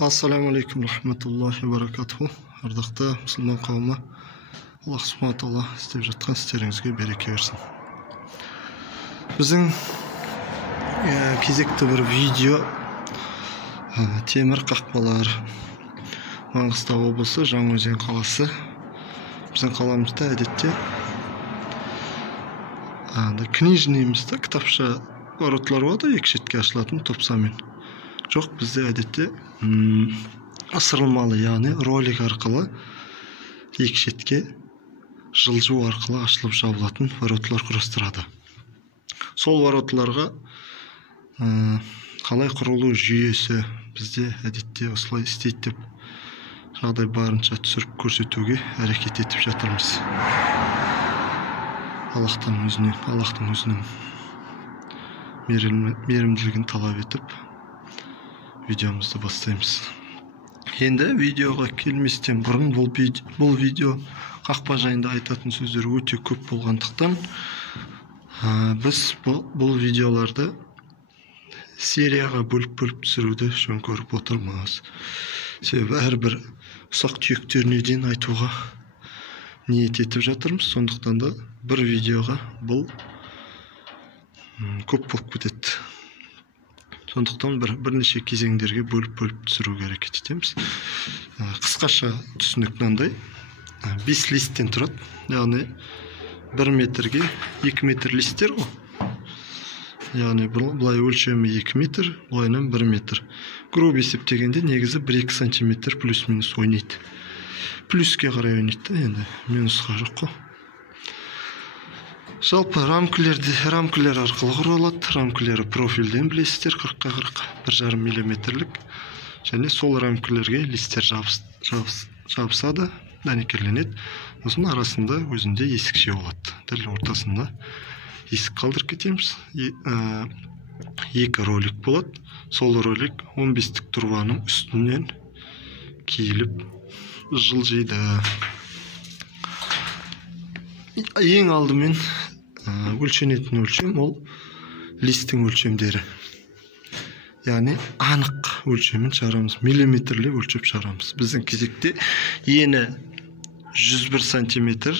Ассаламу алейкум рахматуллахи баракатуху. Ардақты мұсылман қауымы, Аллах субхана тағала істеп жатқан істеріңізге береке берсін. Біздің кезекті бір видео темір қақпалар, Маңғыстау облысы, Жаңаөзен қаласы. Біздің қаламызда әдетте книжныйымызда кітапша воротлар болады, екі шетке ашылатын топсамен. Жоқ, бізде әдетте ысырылмалы, яғни ролик арқылы екі шетке жылжу арқылы ашылып жабылатын воротлар құрастырады. Сол воротларға қалай құрылу жүйесі бізде әдетте осылай істейді деп жағдай барынша түсіріп көрсетуге әрекет етіп жатырмыз. Аллахтың өзінің мейірімділігін талап етіп видеомызды бастаймыз. Енді видеоға келместен бұрын бұл видео қақпа жайында айтатын сөздер өте көп болғандықтан біз бұл видеоларды серияға бөліп түсіруді жөн көріп отырмыз. Себебі әрбір ұсақ түйектеріне дейін айтуға ниет етіп жатырмыз. Сондықтан да бір видеоға бұл көп болып кетеді. Сондықтан бірнеше кезеңдерге бөліп түсіруге әрекет етеміз. Қысқаша түсінік мынандай. 5 листтен тұрады. Яғни 1 метрге 2 метр листтер ғой. Яғни бұлай өлшемі 2 метр, бұлайынан 1 метр. Груб есептегенде негізі 1-2 сантиметр плюс-минус ойнайды. Плюске қарай ойнайды, енді минусқа жоқ қой. Жалпы рамкілер арқылы құрылады. Рамкілері профильден білесіздер, 40-40, 1,5 миллиметрлік. Және сол рамкілерге листтер жабысады, дәнекерленеді. Осының арасында өзінде есікше болады. Дәл ортасында есік қалдырып кетеміз. Екі ролик болады. Сол ролик 15-тік турбаның үстінен киіліп жылжиды. Ең алдымен өлшенетін өлшем ол листтің өлшемдері. Яғни анық өлшемін шығарамыз, миллиметрлі өлшеп шығарамыз. Біздің кезекте ені 101 сантиметр,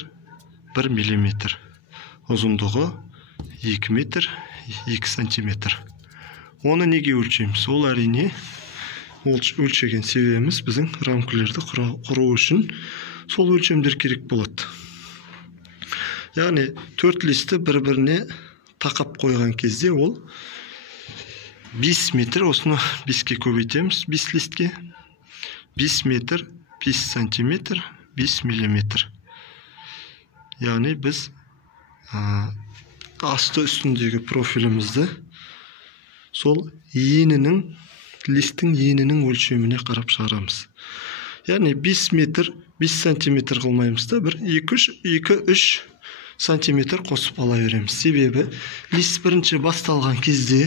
1 миллиметр. Ұзындығы 2 метр, 2 сантиметр. Оны неге өлшейміз? Ол әрине өлшеген себебіміз біздің рамкілерді құру үшін сол өлшемдер керек болады. Яғни 4 листі бір-біріне тақап қойған кезде ол 5 метр, осыны 5-ке көбейтеміз, 5 листке. 5 метр, 5 сантиметр, 5 миллиметр. Яғни біз асты үстіндегі профилімізді сол листтің енінің өлшеміне қарап шығарамыз. Яғни 5 метр, 5 сантиметр қылмаймыз да, 2-3 сантиметр қосып ала береміз. Себебі лист бірінші басталған кезде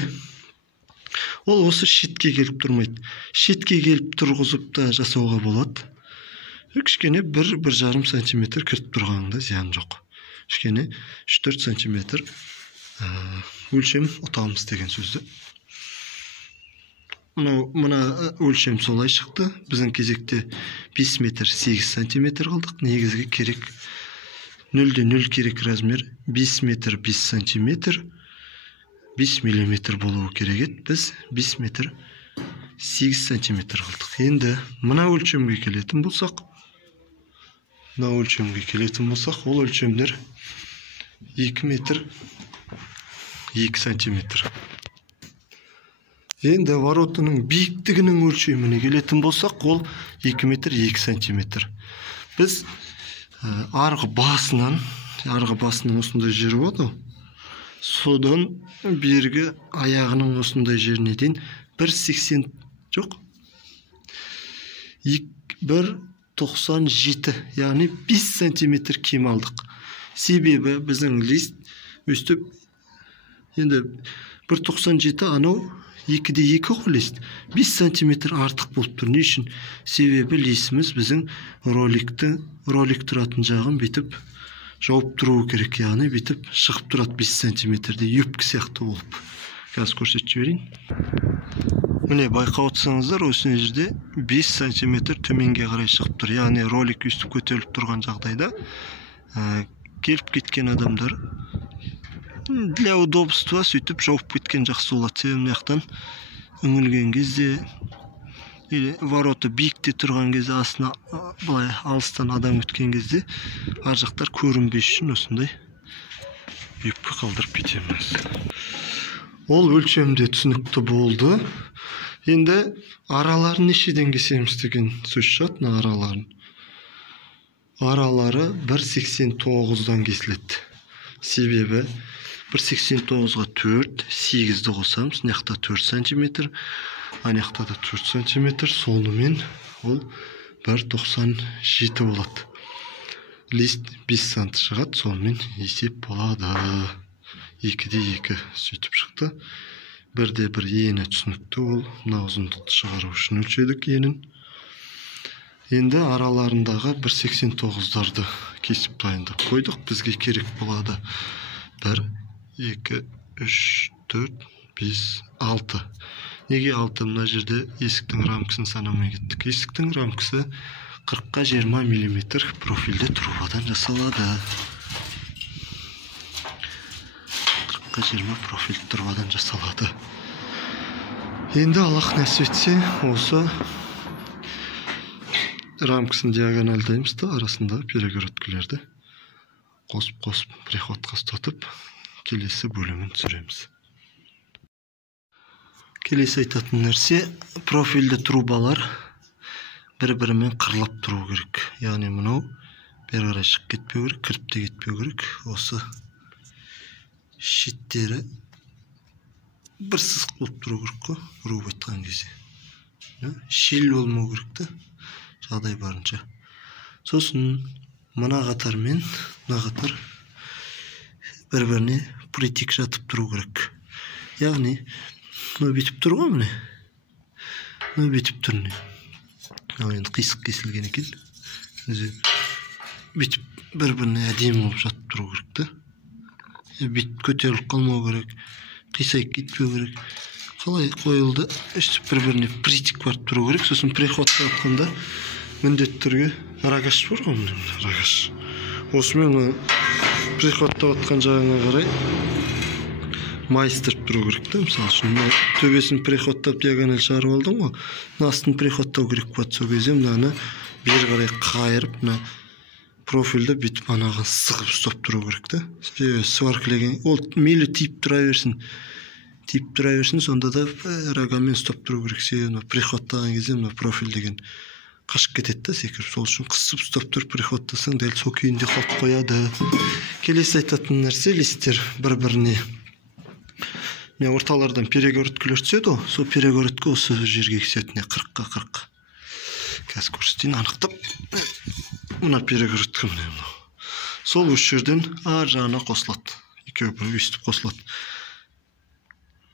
ол осы шетке келіп тұрмайды. Шетке келіп тұрғызып та жасауға болады. Кішкене 1-1,5 сантиметр кіріп тұрғанында зиян жоқ. Кішкене 3-4 сантиметр өлшем ұтамыз деген сөзді. Мұна өлшем солай шықты. Біздің кезекте 5 метр 8 сантиметр қылдық. Негізгі керек 0,0 керек размер 5 метр 5 сантиметр 5 миллиметр болуы керек еді. Біз 5 метр 8 сантиметр қылдық. Енді мұна өлшемге келетін болсақ, ол өлшемдер 2 метр 2 сантиметр. Енді воротының биіктігінің өлшеміне келетін болсақ, ол 2 метр 2 сантиметр. Біз арғы басынан осындай жер болады. Содан бергі аяғының осындай жеріне дейін 1,80 жоқ, 1,97, яғни 5 сантиметр кем алдық. Себебі біздің лист өстіп, енді 1,97 анау 2-2 ғой лист. 5 сантиметр артық болып тұр. Не үшін? Себебі листіміз біздің ролик тұратын жағын бетіп жауып тұруы керек. Яғни бетіп шығып тұрады 5 сантиметрде юбка сияқты болып. Қазір көрсетіп жіберейін. Міне байқап отырсаңыздар, осы жерде 5 сантиметр төменге қарай шығып тұр. Яғни ролик үстіп көтеріліп тұрған жағдайда келіп кеткен адамдар для удобства сөйтіп жауып кеткен жақсы болады. Себебі мына жақтан үңілген кезде или ворота биікте тұрған кезде, астына былай алыстан адам өткен кезде ар жақтар көрінбес үшін осындай үйіпке қалдырып кетеміз. Ол өлшемде түсінікті болды. Енді араларын нешеден кесеміз деген сөз шығады. Мына аралары 1,89-дан кесіледі. Себебі 1,89-ға 4, 8-ді қосамыз. Мына жақта 4 сантиметр, ана жақта да 4 сантиметр. Сонымен ол 1,97 болады. Лист 5 сант шығады, сонымен есеп болады. 2-де 2 сөйтіп шықты. 1-де 1 ені түсінікті, ол мына ұзындықты шығару үшін өлшедік енін. Енді араларындағы 1,89-дарды кесіп дайындап қойдық. Бізге керек болады 1, 2, 3, 4, 5, 6. Неге 6? Мына жерде есіктің рамкасын санамай кеттік. Есіктің рамкасы 40-қа 20 мм профильді трубадан жасалады. 40-қа 20 профильді трубадан жасалады. Енді Аллах нәсіп етсе, осы рамкасын диагональдаймыз да, арасында перегородкілерді қосып приходқа ұстатып, келесі бөлімін түсіреміз. Келесі айтатын нәрсе, профильді трубалар бір-бірімен қырылып тұру керек. Яғни мынау бері қарай шығып кетпеу керек, кіріп те кетпеу керек. Осы шеттері бір сызық болып тұру керек қой, ұрып айтқан кезде. Шел болмау керек та, жағдай барынша. Сосын мына қатар мен мына қатар бір-біріне притик жатып тұру керек. Яғни мынау бетіп тұр ғой, міне. Мынау бетіп тұр не. Енді қисық кесілген екен. Бетіп бір-біріне әдемі болып жатып тұру керек та. Бет көтеріліп қалмау керек, қисайып кетпеу керек. Қалай қойылды, бір-біріне притик барып тұру керек. Сосын приходқа атқанда міндетті түрге рагаш бар ғой, рагаш. Осымен приходта атқан жағына қарай майыстырып тұру керек та. Мысалы үшін төбесін приходтап диагональ шығарып алдым ғой, астын приходтау керек болады. Сол кезде мынаны бері қарай қайырып, мына профильді бүйтіп анаған сығып ұстап тұру керек та. Сваркілеген, ол мейлі тиіп тұра берсін, сонда да рагамен ұстап тұру керек. Себебі приходтаған кезде мына профиль деген қашып кетеді, секіріп. Сол үшін қысып ұстап тұрып приходтасаң, дәл сол күйінде қалып қояды. Келесі айтатын нәрсе, листер бір-біріне орталардан перегородкілер түседі, сол перегородка осы жерге кеседі, 40-қа 40. Қазір көрсетейін, анықтап. Мына перегородка міне. Сол үш жерден ар жағына қосылады. Екеуі бір үстіп қосылады.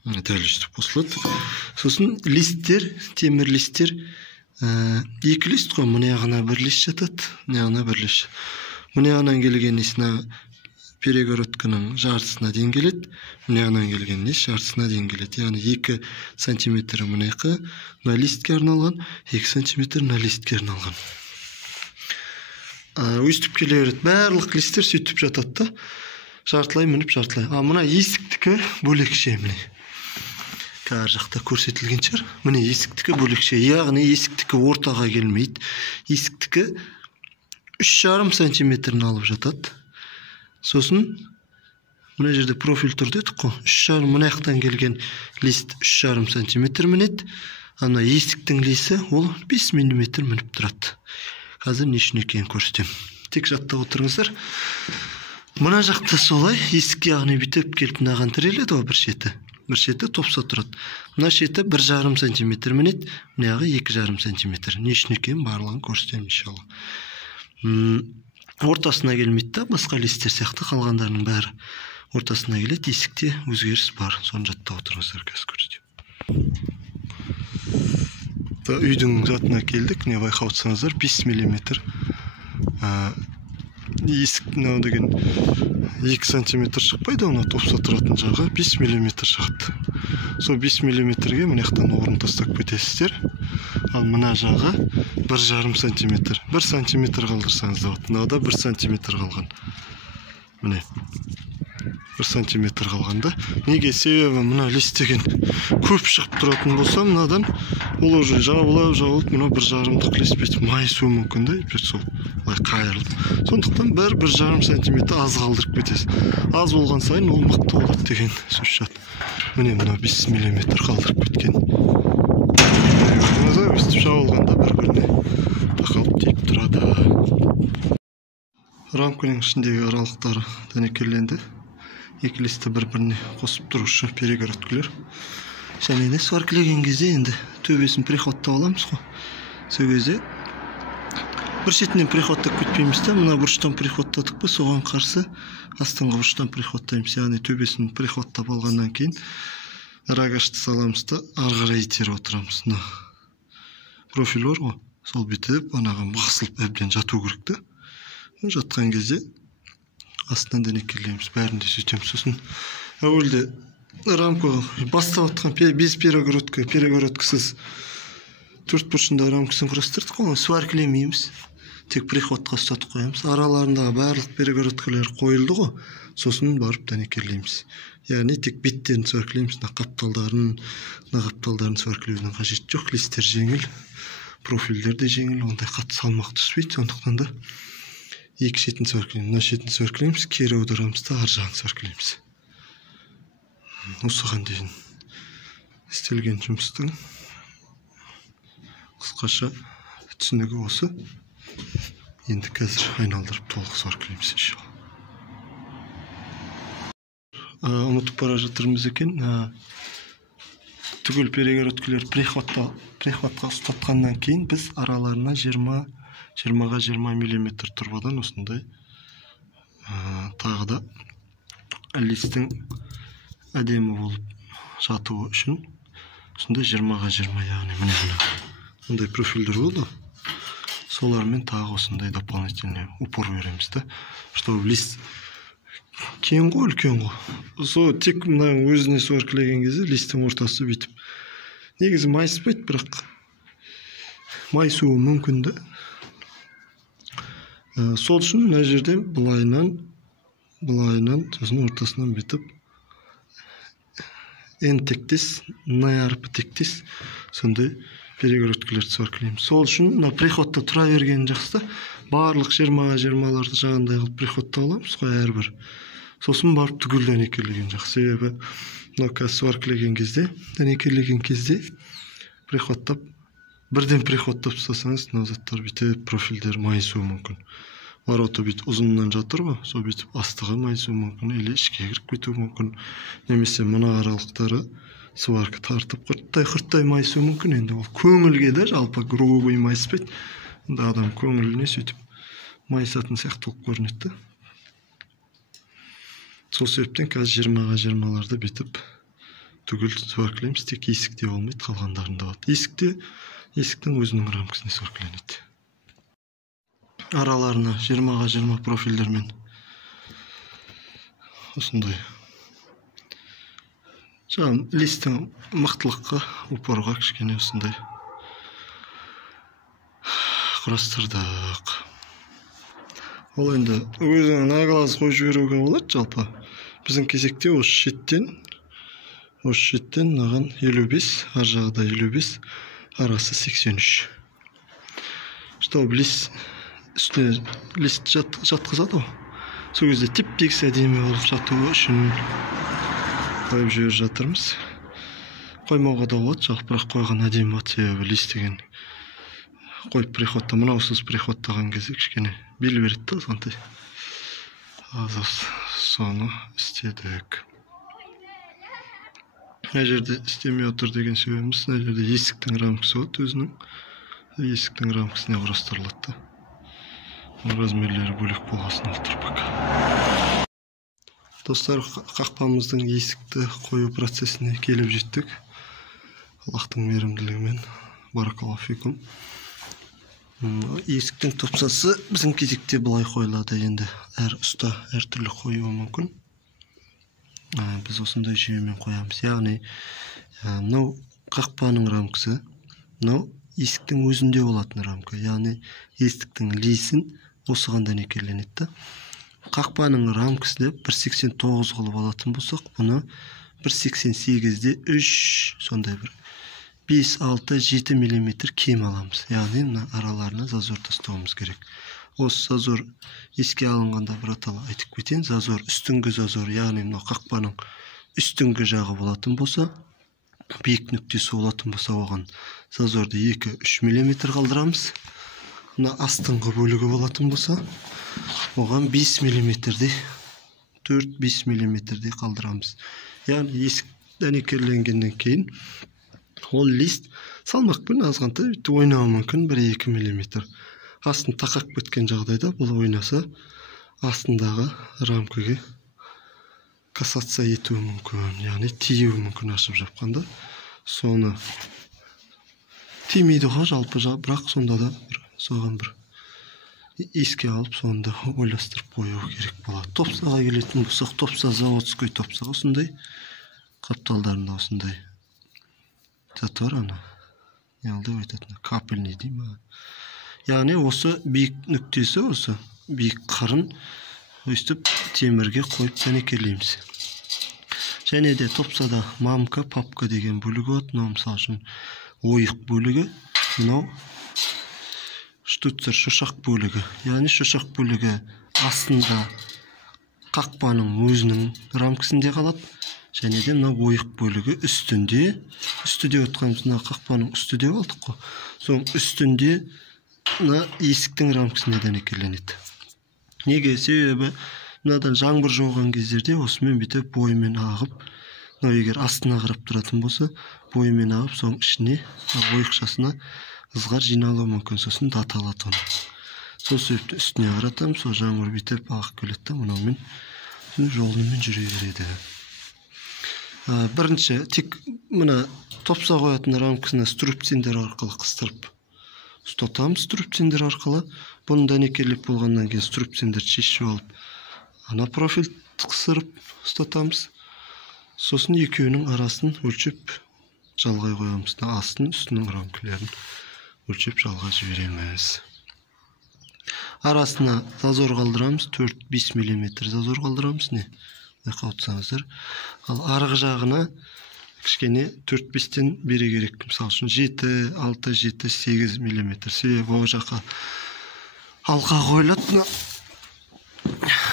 Дәл үстіп қосылады. Сосын листтер, темір листтер, екі лист қой, мына жағына бір лист жатады, мына жағына бір лист. Мына жағынан келген несіне перегородканың жартысына дейін келеді, мына жағынан келген нес жартысына дейін келеді. Яғни 2 сантиметр мына жаққа, мына листке арналған, 2 сантиметр мына листке арналған. Өстіп келе береді. Барлық листтер сөйтіп жатады да. Жартылай мініп жартылай. Мына есіктікі бөлекше міне. Ар жақта көрсетілген шығар. Міне есіктікі бөлекше. Яғни есіктікі ортаға келмейді. Есіктікі 3,5 сантиметрін алып жатады. Сосын мына жерде профиль тұр дедік қой. 3,5 мына жақтан келген лист 3,5 сантиметр мінеді. Ана есіктің лисі ол 5 мм мініп тұрады. Қазір не үшін екенін көрсетем. Тек жаттап отырыңыздар. Мына жақта солай есік яғни бүйтіп келіп мынаған тіреледі ғой, бір шеті топса тұрады. Мына шеті 1,5 сантиметр мінеді, мына жағы 2,5 сантиметр. Не үшін екенін барлығын көрсетем иншалла. Ортасына келмейді да, басқа листер сияқты қалғандарының бәрі ортасына келеді. Есікте өзгеріс бар. Соны жаттап отырыңыздар, қазір көрсетем. Үйдің затына келдік, не байқап отырсаңыздар, 5 мм есік мынау деген 2 сантиметр шықпайды, оны топса тұратын жағы 5 миллиметр шығады. Сол 5 миллиметрге мына жақтан орын тастап кетесіздер. Ал мына жағы 1,5 сантиметр. 1 сантиметр қалдырсаңыз да болады. Мынада 1 сантиметр қалған. Міне 1 сантиметр қалғанда. Неге? Себебі мына лист деген көп шығып тұратын болса, мынадан ол уже жабылып, мына 1,5-дық лист бетіп майысуы мүмкін да, сол қайырылып. Сондықтан 1,5 сантиметр аз қалдырып кетесіз. Аз болған сайын ол мықты болады деген сөз шығады. Міне мына 5 миллиметр қалдырып кеткен. Өстіп жабылғанда бір-біріне тақалып тиіп тұрады. Рамканың ішіндегі аралықтары дәнекерленді. Екі листі бір-біріне қосып тұрушы перегородкілер. Және де сваркілеген кезде енді төбесін приходтап аламыз ғой. Сол кезде бір шетінен приходтап кетпейміз де, мына бұрыштан приходтадық па, соған қарсы астыңғы бұрыштан приходтаймыз. Яғни төбесін приходтап алғаннан кейін рагашты саламыз да ары қарай итеріп отырамыз. Профиль бар ғой, сол бүйтіп анаға мығысылып әбден жату керек та. Жатқан кезде астынан дәнекерлейміз, бәрінде сөйтеміз. Сосын әуелде рамка бастап атқан без перегородкасыз 4 бұрышында рамкасын құрастырдық қой, сваркілемейміз. Тек приходқа ұстатып қоямыз. Араларындағы барлық перегородкалар қойылды ғой, сосын барып дәнекерлейміз. Яғни тек беттерін сваркілейміз. Қапталдарын сваркілеудің қажет жоқ. Листер жеңіл, профильдер де жеңіл, ондай қатты салмақ түспейді. Сондықтан да екі шетін сваркілейміз. Мына шетін сваркілейміз, кері аударамыз да ар жағын сваркілейміз. Осыған дейін істелген жұмыстың қысқаша түсінігі осы. Енді қазір айналдырып толық сваркілейміз иншалла. Ұмытып бара жатырмыз екен. Түгел перегородкілер приходқа ұстатқаннан кейін біз араларына 20-20 миллиметр тұрбадан осындай тағы да листің әдемі болып жатуы үшін осындай 20-20, яғни міне мұндай профильдер болды. Солармен тағы осындай дополнительный упор береміз да, чтобы лист кең ғой, үлкен ғой. Сол тек мына өзіне сваркілеген кезде листің ортасы бүйтіп. Негізі майыспайды, бірақ майысуы мүмкін да. Сол үшін мына жерде былайынан, сосын ортасынан бүйтіп тектес, арпы тектес сондай перегородкілерді сваркілейміз. Сол үшін мына приходта тұра берген жақсы, барлық 20-20-ларды жағандай қылып приходта аламыз ғой әрбір. Сосын барып түгел дәнекерлеген жақсы. Себебі мына сваркілеген кезде, дәнекерлеген кезде приходтап, бірден приходтап ұстасаңыз, мына заттар бүйтіп профильдер майысуы мүмкін. Вороты бүйтіп ұзыннан жатыр ғой, сол бүйтіп астығы майысуы мүмкін, или ішке кіріп кетуі мүмкін. Немесе мына аралықтары сварка тартып құрттай майысуы мүмкін. Енді ол көңілге де жалпы грубый майыспайды. Енді адам көңіліне сөйтіп майысатын сияқты болып көрінеді. Сол себептен қазір 20-20-ларды бүйтіп түгел сваркілейміз. Тек есікте болмайды, қалғандарында болады. Есіктің өзінің рамкасына сваркіленеді. Араларына 20-20 профильдермен осындай жаңа листің мықтылыққа, упорға кішкене осындай құрастырдық. Ол енді өзінің наглаз қойып жіберуге болады жалпы. Біздің кезекте осы шеттен мынаған 55, ар жағында 55, арасы 83. Чтобы лист үстіне лист жатқызады ғой. Сол кезде теп-тегіс әдемі болып жатуы үшін қойып жіберіп жатырмыз. Қоймауға да болады, жоқ, бірақ қойған әдемі болады. Себебі лист деген қойып приходта, мынаусыз приходтаған кезде кішкене бел береді да, сондай. Соны істедік. Мына жерде істемей отыр деген себебіміз, мына жерде есіктің рамкасы болады өзінің. Есіктің рамкасына құрастырылады. Размерлері бөлек болғасын отыр пока. Достар, қақпамыздың есікті қою процесіне келіп жеттік. Аллахтың мейірімділігімен, баракаллаху фикум. Есіктің топсасы біздің кезекте былай қойылады. Енді әр ұста әр түрлі қоюы мүмкін. Біз осындай жүйемен қоямыз. Яғни мынау қақпаның рамкасы, мынау есіктің өзінде болатын рамка. Яғни есіктің лисін осыған дәнекерленеді. Қақпаның рамкасы деп 1,89 қылып алатын болсақ, бұны 1,88-де 3 сондай бір 5-6-7 мм кем аламыз. Яғни мына араларына зазор тастауымыз керек. Осы зазор еске алынғанда бір аталы айтып кетейін. Зазор үстіңгі зазор, яғни мына қақпаның үстіңгі жағы болатын болса, биік нүктесі болатын болса, оған зазорды 2-3 мм қалдырамыз. Мына астыңғы бөлігі болатын болса, оған 5 мм-дей 4-5 мм-дей қалдырамыз. Яғни есік дәнекерленгеннен кейін ол лист салмақпен азғантай ойнауы мүмкін 1-2 мм. Астын тақап кеткен жағдайда бұл ойнаса, астындағы рамкаға касация етуі мүмкін, яғни тиюі мүмкін ашып жапқанда. Соны тимейді ғой жалпы, бірақ сонда да соған бір еске алып, сонда ойластырып қою керек болады. Топсаға келетін болсақ, топса заводской топса осындай қапталдарында осындай затор, ана ялды өйтетін капельный дей ма. Яғни осы биік нүктесі, осы биік қырын өстіп темірге қойып дәнекерлейміз. Және де топсада мамка, папка деген бөлігі болады. Мынау мысалы үшін ойық бөлігі, мынау штуцер шошақ бөлігі. Яғни шошақ бөлігі астында қақпаның өзінің рамкасында қалады. Және де мына ойық бөлігі үстінде отқанымыз, мына қақпаның үстінде болдық қой. Соң үстінде мына есіктің рамкасында дәнекерленеді. Неге? Себебі мынадан жаңбыр жауған кездерде осымен бүйтіп бойымен ағып, мынау егер астына қарап тұратын болса, бойымен ағып, соң ішіне ойықшасына ызғар жиналуы мүмкін, сосын дат алады оны. Сол себепті үстіне қаратамыз, сол жаңбыр бүйтіп ағып келеді, мынаумен жолымен жүре береді. Бірінші, тек мына топса қоятын рамкасына струбциндер арқылы қыстырып ұстатамыз. Струбциндер арқылы бұны дәнекерлеп болғаннан кейін струбциндерді шешіп алып, ана профиль қыстырып ұстатамыз. Сосын екеуінің арасын өлшеп жалғай қоямыз. Астын үстінің рамкаларын өлшеп жалға жібереміз. Арасына зазор қалдырамыз, 4-5 мм зазор қалдырамыз. Не? Байқаутсаңыздар. Ал арғы жағына кішкене 4-5-тен бере керек. Мысалы үшін 7-6-7-8 мм. Себебі ол жаққа алқа қойылады.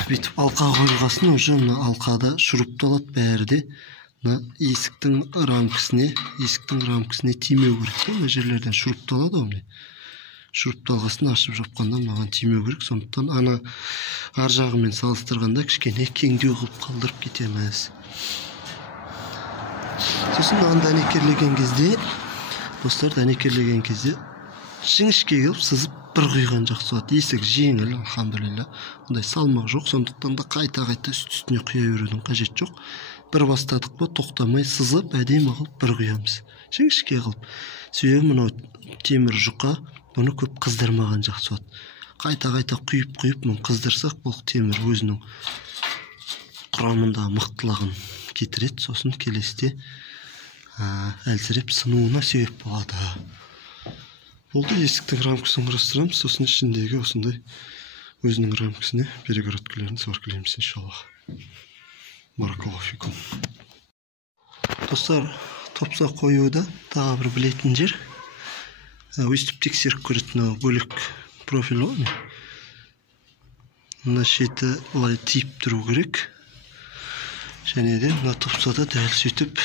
Бүйтіп алқа қойылғасын, уже алқада шурупталады бәрі де. Есіктің рамкасына тимеу керек. Мына жерлерден шурупталады ғой. Шурупталғасын ашып жапқанда маған тимеу керек. Сондықтан ана ар жағымен салыстырғанда кішкене кеңдеу қылып қалдырып кетеміз. Сосын дәнекерлеген кезде, достар, дәнекерлеген кезде жіңішке келіп сызып бір құйған жақсы болады. Есік жеңіл, алхамдулилля. Ондай салмақ жоқ, сондықтан да қайта-қайта үстіне құя берудің қажет жоқ. Бір бастадық па, тоқтамай сызып, әдемі қылып бір құямыз. Жіңішке қылып. Себебі мынау темір жұқа, бұны көп қыздырмаған жақсы болады. Қайта-қайта құйып, мұны қыздырсақ, бұл темір өзінің құрамында мықтылығын кетіреді. Сосын келесте әлсіреп сынуына себеп болады. Болды, есіктің рамкасын құрастырамыз, сосын ішіндегі осындай өзінің рамкасына перегородкаларын сваркілейміз, иншаллах. Баракаллаху фикум. Достар, топса қоюда тағы бір білетін жер. Өстіп тексеріп көретін бөлік профиль ғой. Мына шеті олай тиіп тұру керек. Және де мына топсада дәл сөйтіп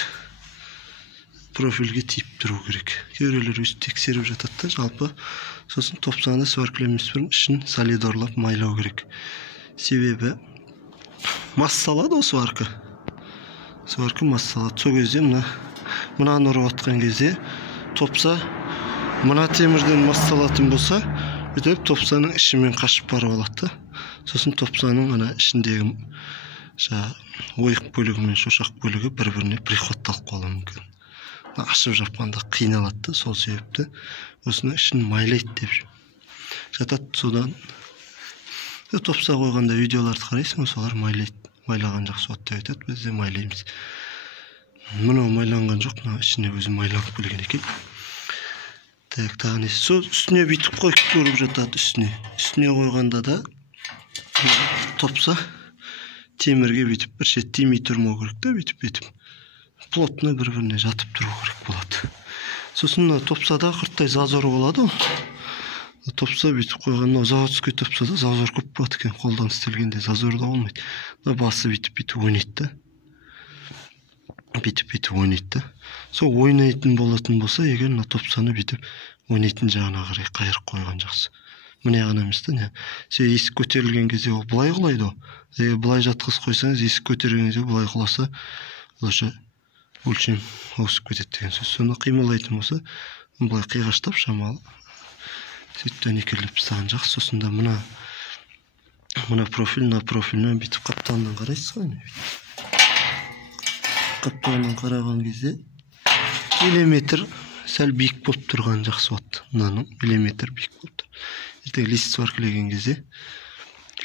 профильге тиіп тұру керек. Кейбіреулер өстіп тексеріп жатады, жалпы сосын топсаны сваркілемес бұрын ішін солидорлап майлау керек. Себебі массалады осы сварка. Сварка массалады. Сол кезде мынаны ұрып атқан кезде топса мына темірден массалатын болса, өтіп топсаның ішімен қашып барып алады. Сосын топсаның ана ішіндегі ойық бөлігі мен шошақ бөлігі бір-біріне приходталып қалуы мүмкін. Ашып жапқанда қиналады. Сол себепті осыны ішін майлайды деп. жатат. Содан топса койгондо видеоларды карайсың, солар майлаган жакшы болот деп айтат. Биз майлайбыз. Мына майланган жок, мына ичине өзү майланып келген экен. Так, тагы үстүнө бүтүп коюп көрүп жатат. Үстүнө койгондо да топса темирге бүтүп бир шет тиймей турмоо керек да, бүтүп плотно бири-бирине жатып туруу керек болот. Сосын топсада кырттай зазор болот. Топса бүтүп койгондо заводской топсада зазор көп болот экен. Колдон истелгенде зазор да болмойт. Басы бүтүп ойнойт да. Бүтүп ойнойт да. Сол ойнайтын болотун болсо, эгер топсаны бүтүп ойнайтын жагына карай кайрып койгон жакшы. Мына гана эмес да. Сен эсик көтөрүлгөн кезде ол булай кулайт. Булай жаткызып койсоңуз, эсик көтөргөн кезде булай куласа, ошо өлчөм өсүп кетет деген сөз. Сону кыймылдайтын болсо, булай кыйгаштап шамал сөйттөн экелеп тастаган жакшы. Сосын да мына профилине бүтүп каптагандан карайсыз. Каптагандан караган кезде миллиметр сәл бийик болуп турган жакшы болот. Мынанын миллиметр бийик болуп тур. Эртең лист сваркилеген кезде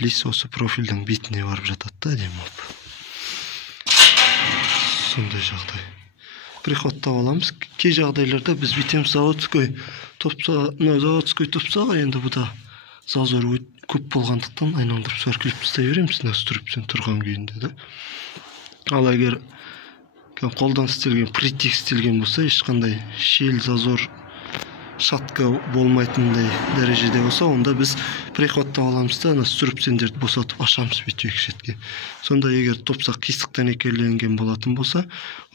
лист осы профилдин бетине барып жатат да, эми болуп. Сондай жагдай. Приходтап аламыз. Кей жагдайларда биз бүтөмүз заводской топсага эndi буда зазор көп болгондуктан айналдырып сваркилеп тастай беребиз, сүрүп турган күйүндө да. Ал эгер колдон истелген, притик истелген болсо, эч кандай шел, зазор, шатка болмайтындай дәрежеде болсо, онда биз приходтап аламыз да, сүрүпсөндөрдү босотуп ашамыз бүтүп экшетке. Сонда эгер топса кыйсыктан экеленген болатын болсо,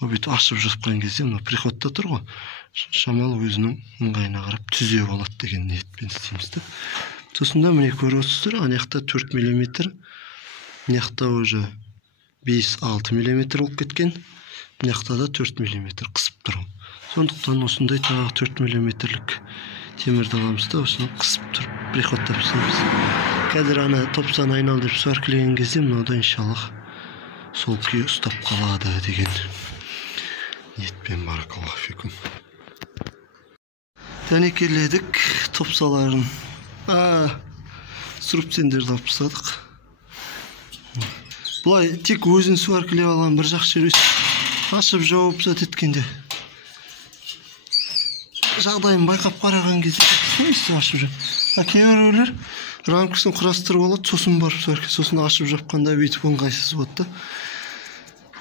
о бүт ашып жаткан кезде мына приходто турго, шамал өзүнүн ыңгайына карап түзөө болот деген ниетпен истейбиз да. Сосын да мына көрүп атасыздар, анакта 4 мм, мынакта уже 5-6 мм болуп кеткен. Мынакта да 4 мм кысып турган. Сондуктан осындай тагы 4 мм-лик темирди аламыз да, ошону кысып туруп приходтап истейбиз. Қазір ана топсаны айналдырып сваркилеген кезде мынада иншаллах сол күйі ұстап қалады деген ниетпен баракаллаху фикум. Тәнекеледік топсаларын. Сүрүпсөндөрдү алып тастадык. Бұлай тек өзүн сваркилеп алган бір жак жер ашып жауып зат эткенде жагдайын байкап караган кезде ашып жап. Кейбиреулер рамкасын курастырып алат, сосын барып сваркилеп, сосын ашып жапканда бүйтүп ыңгайсыз болот да.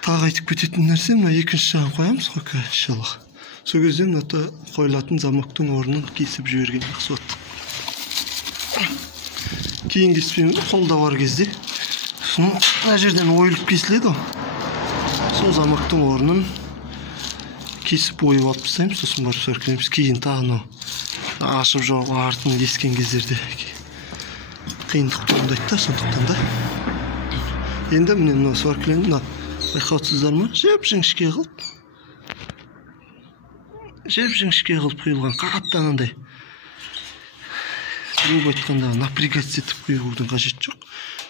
Тагы айтып кететін нәрсе, мына экинчи жагын коябыз го, иншаллах. Сол кезде мына коюлатын замоктун орнун кесип жиберген жакшы болот. Кийин кеспейм, колдо бар кезде мына жерден оюлуп кесилет го. Сол замоктун орнун кесип оюп алып тастайбыз, сосын барып сваркилейбиз. Кийин тагы ашып жауып артын кескен кездерде кыйындык туурайт да, сондуктан да. Енді міне мына сваркиленди, мына байкапсыздарбы? Жеп-жиңишке кылып куюлган, катты анандай. Грубо айтканда напрягать етип куюудун кажети жок.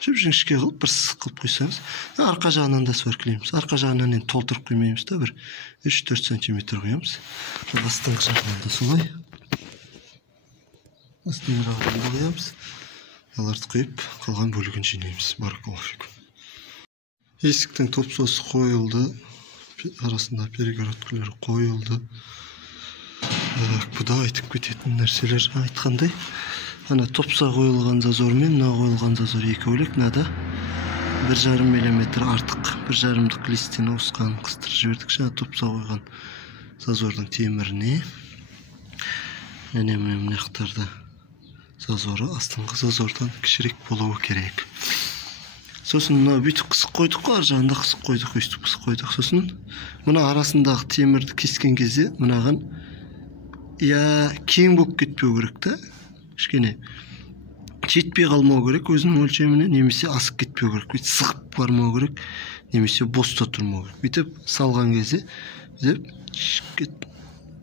Жеп-жиңишке кылып бир сызык кылып койсоңуз, арка жагынан да сваркилейбиз. Арка жагынан эми толтуруп куйбайбыз да, бир 3-4 см куябыз. Астыңкы жагынан да солай. Астыңкы жагынан куябыз. Аларды куюп, калган бөлүгүн жыйнайбыз. Баракаллаху фикум. Эсиктин топсосу коюлду. Арасында перегородкалар коюлду. Буда айтып кететін нәрселер айткандай. Ана топса коюлган зазор менен мына коюлган зазор эки бөлөк. Мынада 1,5 мм артык, 1,5 листтен оскан кыстырып жибердик. Жана топса койгон зазордун темирине. Эне мынактарда зазору астыңкы зазордон кичирээк болуу керек. Сосын мына бүтүп кысып койдук, ар жагында кысып койдук, өстүп кысып койдук. Сосын мына арасындагы темирди кескен кезде мынаган кең болуп кетпөө керек да. Кичкене жетпей калмоо керек өзүнүн өлчөмүнө, немесе асып кетпөө керек. Бүт сыгып бармоо керек, немесе босто турмоо керек. Бүтүп салган кезде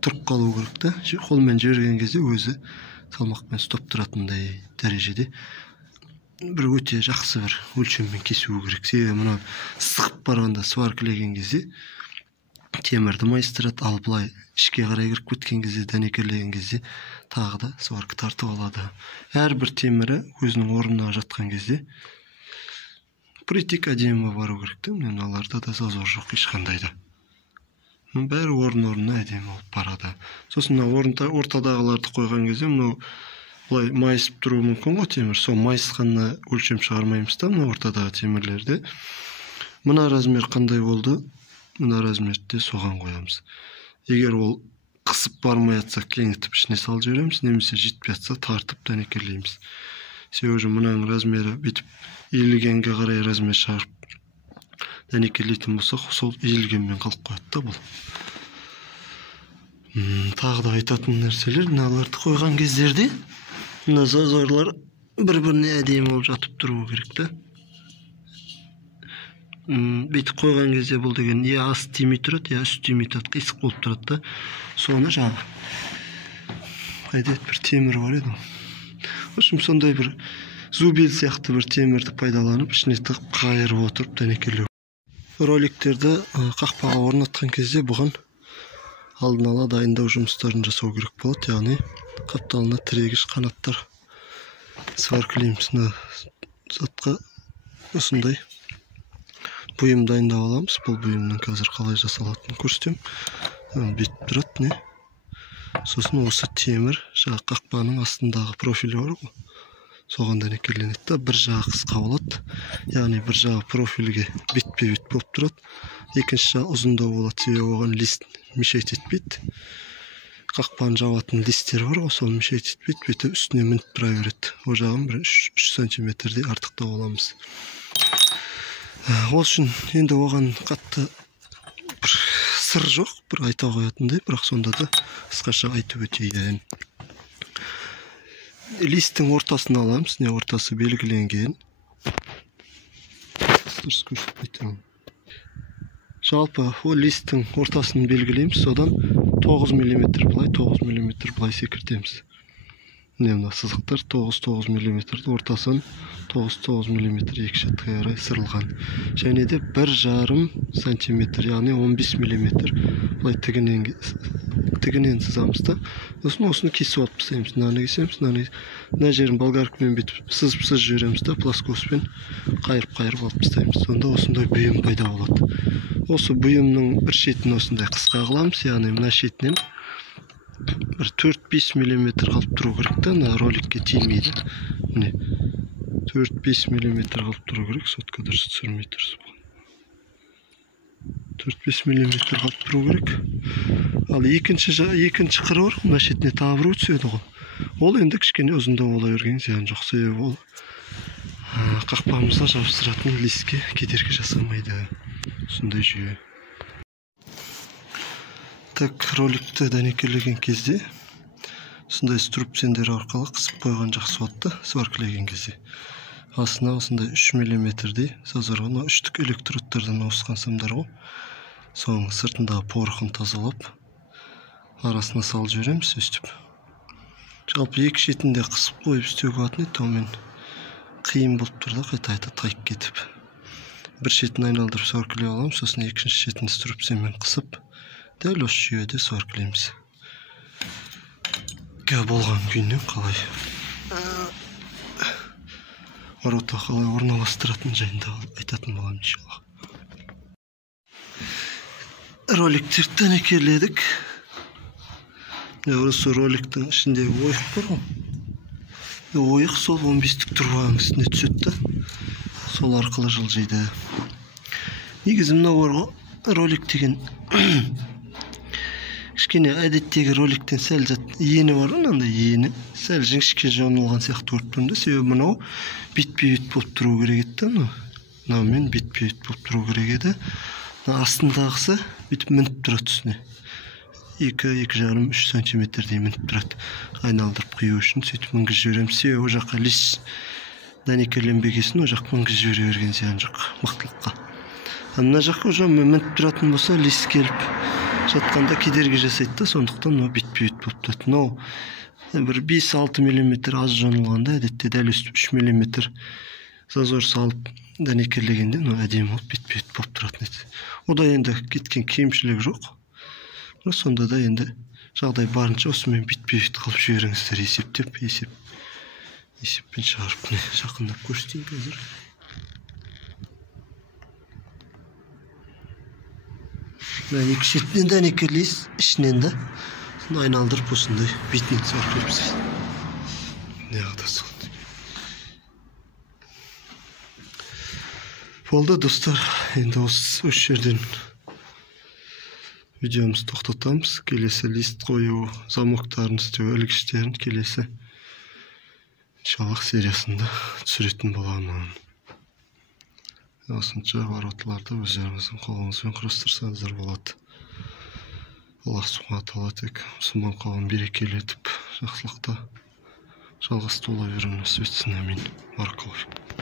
туруп калуу керек да. Кол менен жиберген кезде өзү салмак менен стоп туратындай дәрежеде бир өтө жакшы бир өлчөммен кесүү керек. Себеби мына сыгып барганда сваркилеген кезде темірді майыстырат, ал былай ішке қарай кіріп кеткен кезде, дәнекерлеген кезде тағы да сварка тартып алады. Әрбір темірі өзінің орнына жатқан кезде притик әдемі бару керек те, мыналарда да зазор жоқ ешқандай да. Бәрі орнына әдемі болып барады. Сосын ортадағыларды қойған кезде, мынау былай майысып тұруы мүмкін ғой темір. Сол майысқанына өлшем шығармаймыз да, мына ортадағы темірлерді. Мына размер қандай болды? Мына размерді соған қоямыз. Егер ол қысып бармай атса, кеңітіп ішіне салып жібереміз, немесе жетпей атса, тартып дәнекерлейміз. Себебі мынаның размері бүйтіп иілгенге қарай размер шығарып дәнекерлейтін болсақ, сол иілгенмен қалып қояды да бұл. Тағы да айтатын нәрселер, мыналарды қойған кездерде мына зазорлар бір-біріне әдемі болып жатып тұруы керек та. Бүйтіп қойған кезде бұл деген я асты тимей тұрады, я үсті тимей тұрады, қисық болып тұрады да. Соны жаңа қайда бір темір бар еді. В общем, сондай бір зубил сияқты бір темірді пайдаланып, ішіне тығып қайырып отырып дәнекерлеу. Роликтерді қақпаға орнатқан кезде бұған алдын ала дайындау жұмыстарын жасау керек болады. Яғни қапталына тірегіш қанаттар сваркілейміз. Затқа осындай бұйым дайындап аламыз. Бұл бұйымның қазір қалай жасалатынын көрсетем. Бүйтіп тұрады, не? Сосын осы темір жаңа қақпаның астындағы профилі бар ғой. Соған дәнекерленеді да, бір жағы қысқа болады. Яғни бір жағы профильге бетпе-бет болып тұрады. Екінші жағы ұзындау болады, себебі оған лист мешайт етпейді. Қақпаны жабатын листтер бар ғой, сол мешайт етпейді, бүйтіп үстіне мініп тұра береді. О жағын 3 сантиметрдей артықтау аламыз. Ол үшін енді оған қатты бір сыр жоқ, бір айта қоятындай, бірақ сонда да қысқаша айтып өтейін. Листтің ортасын аламыз, не ортасы белгіленген. Жалпы ол листтің ортасын белгілейміз, содан 9 мм былай, 9 мм былай секіртеміз. Мына сызықтар 9 мм ортасын 9 мм екі шатқа қарай сырылған. Және де 1,5 см, яғни 15 мм былай тігінен сызамыз да. Сосын осыны кесіп алып тастаймыз. Мынаны кесеміз, мына жерін болгаркамен бүйтіп сызып жібереміз да, плоскоспен қайырып алып тастаймыз. Сонда осындай бұйым пайда болады. Осы бұйымның бір шетін осындай қысқа қыламыз, яғни мына шетінен бір 4-5 мм қалып тұру керек та, роликке тимейді. Міне 4-5 мм қалып тұру керек, сотқа дұрыс түсірмей тұрсыз. 4-5 мм қалып тұру керек. Ал екінші қыры бар, мына шетіне тағы бір түседі ғой. Ол енді кішкене ұзындау бола берген зиян жоқ, себебі ол қақпамызға жабыстыратын листке кедергі жасамайды. Сондай жүйе. Так, роликті дәнекерлеген кезде сондай струбцендер арқылы қысып қойған жақсы болады, сваркілеген кезде. Астына осындай 3 мм-дей зазорға үштік электродтардан ауысқан сымдар ғой. Соның сыртындағы порохын тазалап, арасына салып жібереміз өстіп. Жалпы екі шетінде қысып қойып істеуге болатын еді, онымен қиын болып тұрды, қайта тайып кетіп. Бір шетін айналдырып сваркілей аламыз, сосын екінші шетін струбценмен қысып, дәл осы жүйеде сваркілейміз. Болған күйінен қалай ворота қалай орналастыратын жайында айтатын боламын иншалла. Роликтерді дәнекерледік. Осы роликтің ішіндегі ойық бар ғой. Ойық сол 15-тік тұрғаның үстіне түседі. Сол арқылы жылжиды. Негізі мынау бар ғой, ролик деген кішкене әдеттегі роликтен сәл ені бар, мынандай ені сәл жіңішке жонылған сияқты көріп тұрмын да, себебі мынау бетпе-бет болып тұру керек еді. Мынаумен бетпе-бет болып тұру керек еді. Астындағысы бүйтіп мініп тұрады үстіне. 2-2,5-3 сантиметрдей мініп тұрады. Айналдырып құю үшін сөйтіп мінгіз жібереміз. Себебі о жаққа лист дәнекерленбегесін, о жақ мінгіз жібере берген зиян жоқ мықтылыққа. Мына жаққа уже мініп тұратын болса, лист келіп жатқанда кедергі жасайды да, сондықтан бетпе-бет болып тұрады. Мынау бір 5-6 мм аз жонылғанда, әдетте дәл өстіп 3 мм зазор салып дәнекерлегенде әдемі болып бет болып тұратын еді. Ода енді кеткен кемшілік жоқ. Сонда да енді жағдай барынша осымен бет қылып жіберіңіздер, есеппен шығарып. Жақындап көрсетейін қазір. Екі шетінен дәнекерлейсіз, ішінен де айналдырып осындай бетінен сарып беріпсіз. Неғыда сол. Болды достар, енді осы жерден видеомызды тоқтатамыз. Келесі лист қою, замоктарын істеу, ілгіштерін келесі иншаллах сериясында түсіретін боламын. Осынша вороталарды өздеріңіздің қолыңызбен құрастырсаңыздар болады. Аллах субхана тағала тек мұсылман қауымын берекелі етіп, жақсылықта жалғасты бола беруін насіп етсін. Амин. Баракаллаху фикум.